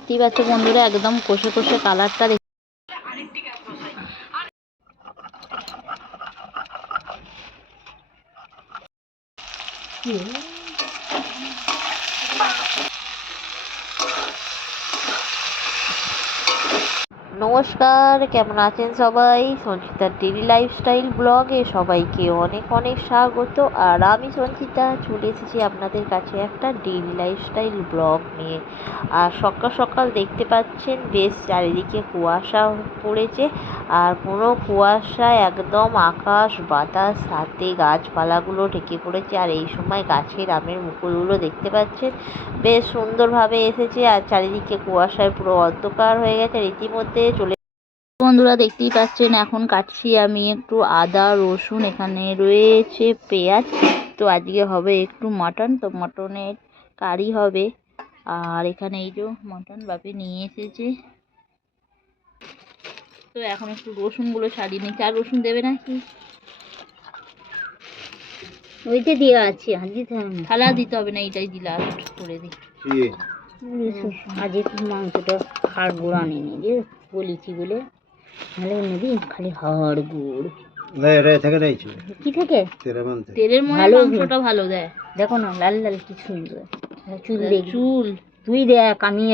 দেখতেই পাচ্ছ বন্ধুরা, একদম কষে কষে কালারটা নমস্কার, কেমন আছেন সবাই? সঞ্চিতার ডেইলি লাইফস্টাইল ব্লগে সবাইকে অনেক অনেক স্বাগত। আর আমি সঞ্চিতা চলে এসেছি আপনাদের কাছে একটা ডেইলি লাইফস্টাইল ব্লগ নিয়ে। আর সকাল সকাল দেখতে পাচ্ছেন বেশ চারিদিকে কুয়াশা পড়েছে, আর কোনো কুয়াশা একদম আকাশ বাতাস সাথে গাছপালাগুলো ঢেকে পড়েছে। আর এই সময় গাছের আমের মুকুলগুলো দেখতে পাচ্ছেন বেশ সুন্দরভাবে এসেছে, আর চারিদিকে কুয়াশায় পুরো অন্ধকার হয়ে গেছে রীতিমধ্যে। বন্ধুরা দেখতেই পাচ্ছেন এখন কাটছি আমি একটু আদা রসুন, এখানে রয়েছে পেঁয়াজ। তো আজকে হবে একটু মাটন, তো মটনের কারি হবে। আর এখানে এই যে মটন বাপি নিয়ে এসেছে, তো এখন একটু রসুনগুলো ছাড়িয়ে নিচ্ছি। আর রসুন দেবে নাকি? ওইটা দেওয়া আছে, থালা দিতে হবে না, এইটাই দিলে আর করে দিই। আজ একটু মাংসটা হাড় গুঁড়ো আনিনি যে বলেছি বলে, নাহলে অন্যদিন খালি হাড় গুড় কি থেকে তেলের মনে ভালো মাংসটা ভালো দেয়। দেখো না লাল লাল কি সুন্দর চুল। চুল তুই দেখ, আমি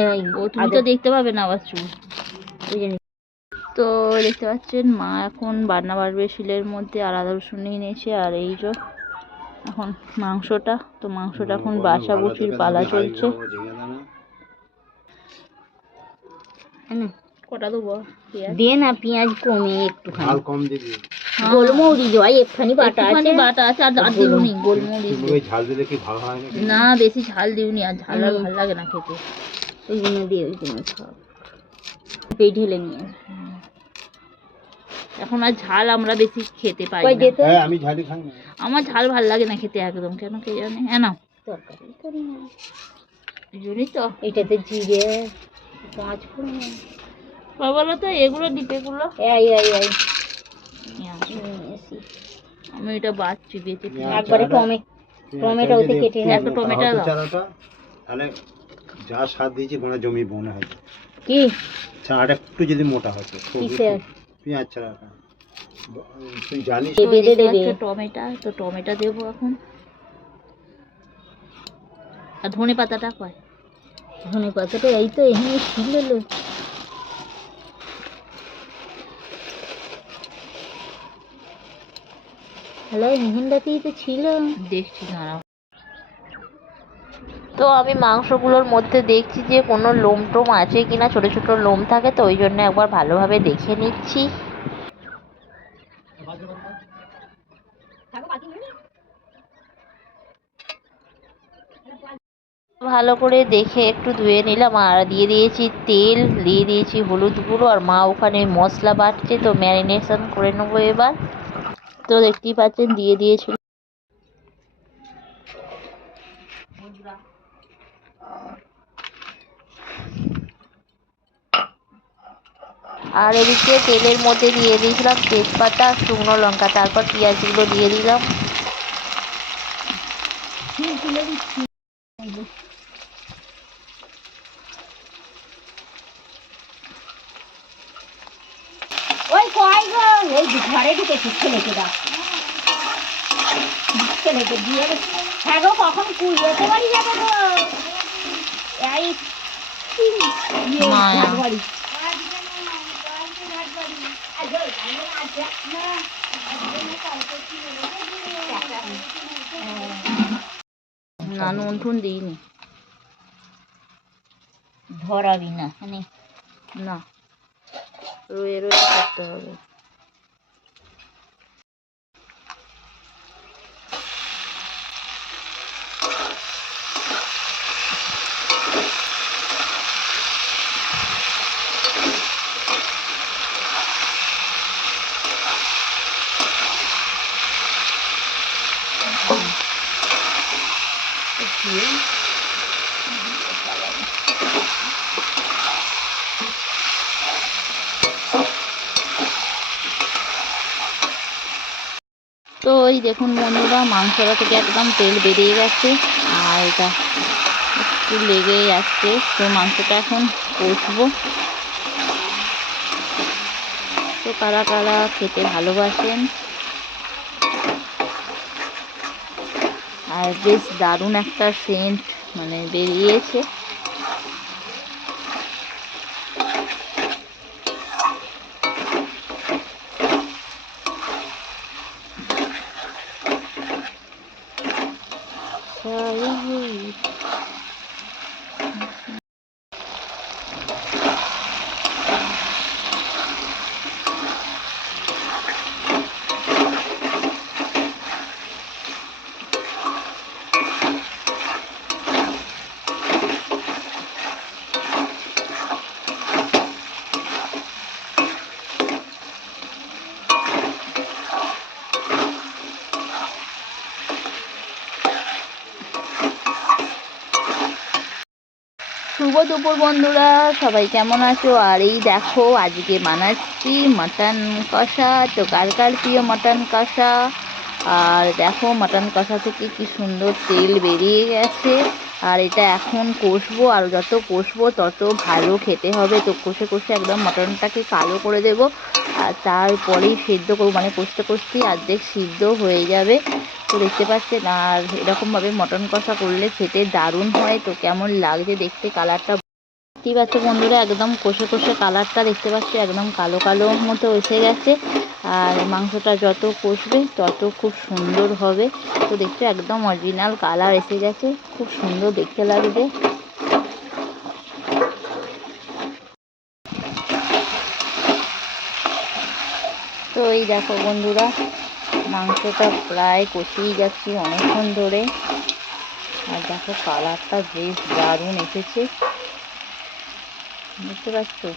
ও তুমি তো দেখতে পাবে না আবার চুল। ওই জন্য তো দেখতে পাচ্ছেন মা এখন বান্না বাড়বে শিলের মধ্যে, আর আদা রসুন নিয়ে নিয়েছে। আর এই যে এখন মাংসটা, তো মাংসটা এখন বাছা বুচির পালা চলছে। কটা দেবো দে না, পেঁয়াজ কমে একটু কম দিবি। গোলমরিচ হয় একটুখানি বাটা আছে, আর দিউনি গোলমরিচ। ঝাল দিলে কি ভালো হয় না, বেশি ঝাল দিউনি, আর ঝাল আর ভালো লাগে না খেতে। ওইগুলো দিয়ে ওইগুলো পেট ঢেলে নিয়ে এখন আর ঝাল আমরা বেশি খেতে পারি না। আমি ঝালি খাই না, আমার ঝাল ভাল লাগে না খেতে একদম, কেন কে জানে। হ্যাঁ না, তরকারি করি না এই জন্যই তো। এটাতে জিরে পাঁচ ফোড়ন বলো তো এগুলো ডিপেগুলো আমি এটা বাচ্চি বেঁচে একবারে টমেটো ওতে কেটে একটা টমেটো দাও। তাহলে যা স্বাদ দিয়েছি মনে জমি মনে হয় কি চাটা একটু যদি মোটা হতো। পেঁয়াজ ছাড়া তুই জানিস টমেটো, তো টমেটো দেবো এখন। আর ধনে পাতাটা কয়? ধনে পাতাটা এই তো এখানে ছিল। হ্যালো, মেহেন্দাতেই তো ছিল, দেখছি দাঁড়াও। তো আমি মাংসগুলোর মধ্যে দেখছি যে কোনো লোম টোম আছে কিনা, ছোট ছোট লোম থাকে, তো ওই জন্য একবার ভালোভাবে দেখে নিচ্ছি। ভালো করে দেখে একটু ধুয়ে নিলাম, আর দিয়ে দিয়েছি তেল, দিয়ে দিয়েছি হলুদ গুঁড়ো, আর মা ওখানে মশলা বাটছে, তো ম্যারিনেশন করে নেবো এবার। তো দেখতেই পাচ্ছেন দিয়ে দিয়েছি। আর এদিকে তেলের মধ্যে দিয়ে দিয়েছিলাম তেজপাতা, শুকনো লঙ্কা, তারপর পেঁয়াজগুলো দিয়ে দিলাম। ওই কয়জন এই ঘরে ঢুকেছি ছেলেকে দাও, ছেলেকে দিয়ে হ্যাঁ গো কখন কুড়িয়েতে বাড়ি যাবে গো এই বাড়ি না নুন টুন দিইনি, ধরাবি না মানে না রয়ে রয়ে করতে হবে। তো এই দেখুন বন্ধুরা, মাংসটা থেকে একদম তেল বেরিয়ে গেছে। আর এটা একটু লেগেই যাচ্ছে। তো মাংসটা এখন কষবো। তো কারা কারা খেতে ভালোবাসেন, আর বেশ দারুণ একটা সেন্ট মানে বেরিয়েছে। শুভ দুপুর বন্ধুরা, সবাই কেমন আছো? আর এই দেখো আজকে বানাচ্ছি মাটন কষা। তো কার কার প্রিয় মাটন কষা? আর দেখো মাটন কষা থেকে কি সুন্দর তেল বেরিয়ে গেছে। আর এটা এখন কষবো, আর যত কষবো তত ভালো খেতে হবে। তো কষে কষে একদম মাটনটাকে কালো করে দেব, আর তারপরেই সেদ্ধ করবো, মানে কষতে কষতেই অর্ধেক সিদ্ধ হয়ে যাবে। তো দেখতে পাচ্ছেন, আর এরকমভাবে মটন কষা করলে খেতে দারুণ হয়। তো কেমন লাগছে দেখতে কালারটা দেখতেই পাচ্ছ বন্ধুরা, একদম কষে কষে কালারটা দেখতে পাচ্ছ একদম কালো কালো মতো এসে গেছে। আর মাংসটা যত কষবে তত খুব সুন্দর হবে। তো দেখছো একদম অরিজিনাল কালার এসে গেছে, খুব সুন্দর দেখতে লাগবে। তো এই দেখো বন্ধুরা, মাংসটা প্রায় কষিয়ে যাচ্ছি অনেকক্ষণ ধরে। আর দেখো কালারটা বেশ দারুণ এসেছে, বুঝতে পারছো?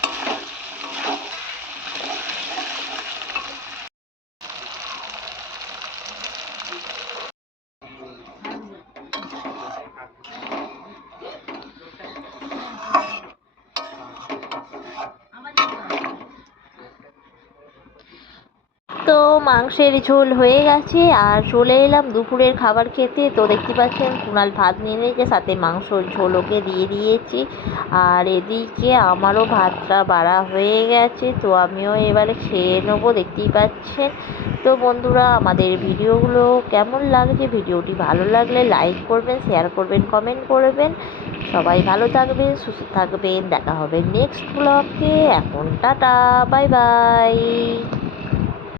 তো মাংসের ঝোল হয়ে গেছে, আর চলে এলাম দুপুরের খাবার খেতে। তো দেখতে পাচ্ছেন কুণাল ভাত নিয়ে নিয়েছে, সাথে মাংসর ঝোল ওকে দিয়ে দিয়েছি। আর এদিকে আমারও ভাতটা বাড়া হয়ে গেছে, তো আমিও এবারে খেয়ে নেবো, দেখতেই পাচ্ছেন। তো বন্ধুরা, আমাদের ভিডিওগুলো কেমন লাগছে? ভিডিওটি ভালো লাগলে লাইক করবেন, শেয়ার করবেন, কমেন্ট করবেন। সবাই ভালো থাকবেন, সুস্থ থাকবেন। দেখা হবে নেক্সট ব্লগে। এখন টাটা, বাই বাই।